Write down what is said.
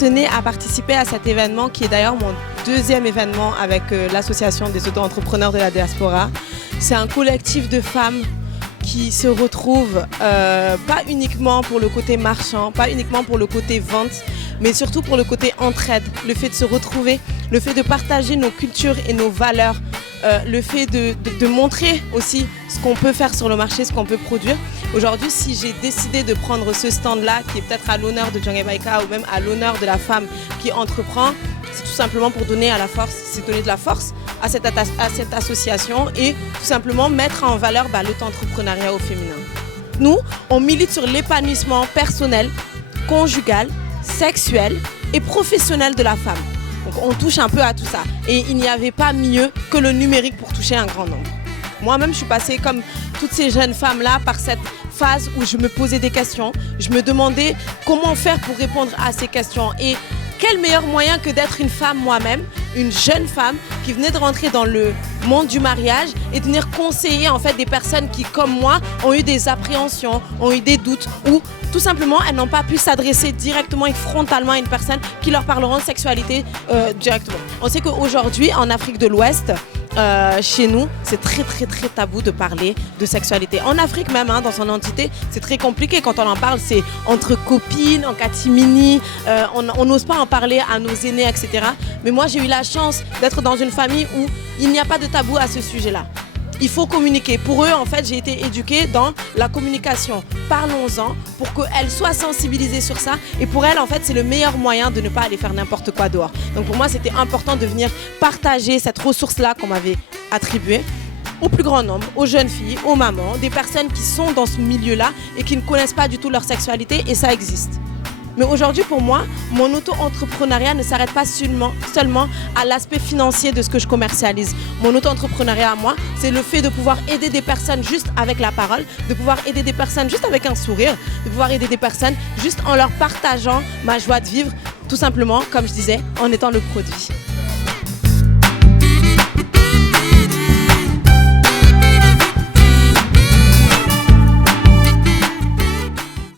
tenais à participer à cet événement qui est d'ailleurs mon deuxième événement avec l'association des auto-entrepreneurs de la diaspora. C'est un collectif de femmes qui se retrouvent pas uniquement pour le côté marchand, pas uniquement pour le côté vente, mais surtout pour le côté entraide, le fait de se retrouver, le fait de partager nos cultures et nos valeurs, le fait de montrer aussi ce qu'on peut faire sur le marché, ce qu'on peut produire. Aujourd'hui, si j'ai décidé de prendre ce stand-là, qui est peut-être à l'honneur de Djange Baïka ou même à l'honneur de la femme qui entreprend, c'est tout simplement pour donner donner de la force à cette association et tout simplement mettre en valeur l'auto-entrepreneuriat au féminin. Nous, on milite sur l'épanouissement personnel, conjugal, sexuel et professionnel de la femme. Donc on touche un peu à tout ça. Et il n'y avait pas mieux que le numérique pour toucher un grand nombre. Moi-même, je suis passée comme toutes ces jeunes femmes-là par cette phase où je me posais des questions. Je me demandais comment faire pour répondre à ces questions. Et quel meilleur moyen que d'être une femme moi-même, une jeune femme qui venait de rentrer dans le monde du mariage et de venir conseiller en fait des personnes qui, comme moi, ont eu des appréhensions, ont eu des doutes ou tout simplement elles n'ont pas pu s'adresser directement et frontalement à une personne qui leur parlera de sexualité directement. On sait qu'aujourd'hui, en Afrique de l'Ouest, chez nous, c'est très tabou de parler de sexualité. En Afrique même, dans son entité, c'est très compliqué. Quand on en parle, c'est entre copines, en catimini, on n'ose pas en parler à nos aînés, etc. Mais moi, j'ai eu la chance d'être dans une famille où il n'y a pas de tabou à ce sujet-là. Il faut communiquer. Pour eux, en fait, j'ai été éduquée dans la communication. Parlons-en pour qu'elles soient sensibilisées sur ça. Et pour elles, en fait, c'est le meilleur moyen de ne pas aller faire n'importe quoi dehors. Donc pour moi, c'était important de venir partager cette ressource-là qu'on m'avait attribuée au plus grand nombre, aux jeunes filles, aux mamans, des personnes qui sont dans ce milieu-là et qui ne connaissent pas du tout leur sexualité, et ça existe. Mais aujourd'hui, pour moi, mon auto-entrepreneuriat ne s'arrête pas seulement à l'aspect financier de ce que je commercialise. Mon auto-entrepreneuriat à moi, c'est le fait de pouvoir aider des personnes juste avec la parole, de pouvoir aider des personnes juste avec un sourire, de pouvoir aider des personnes juste en leur partageant ma joie de vivre, tout simplement, comme je disais, en étant le produit.